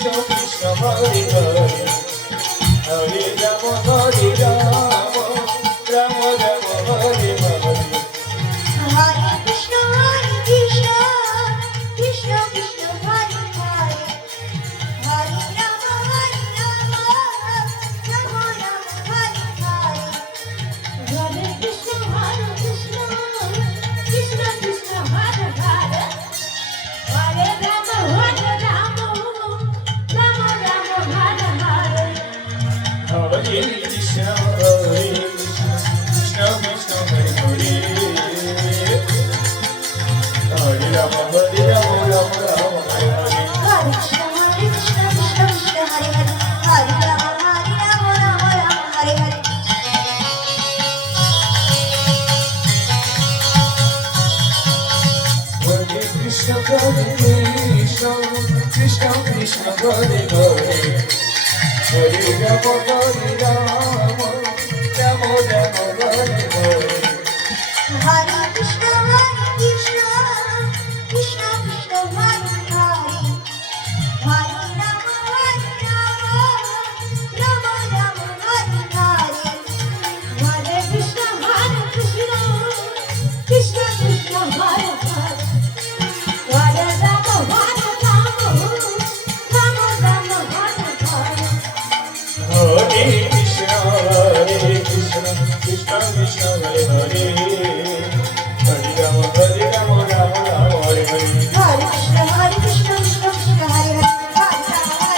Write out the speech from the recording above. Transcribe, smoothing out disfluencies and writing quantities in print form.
Krishna Krishna Hare Hare Hare Rama Hare Rama Rama Rama Hare Hare Hare Krishna Krishna Krishna Hare Hare Hare Rama Rama Rama Hare Hare Hare Krishna Krishna Krishna Hare Hare Hare Rama Rama Rama Hare Hare Hare Krishna Krishna Krishna Hare Hare Hare Rama Rama Rama Hare Hare Hare Krishna Krishna Krishna Hare Hare Hare Rama Rama Rama Hare Hare Hare Krishna Krishna Krishna Krishna Hare Hare Hare Rama Rama Rama Rama Hare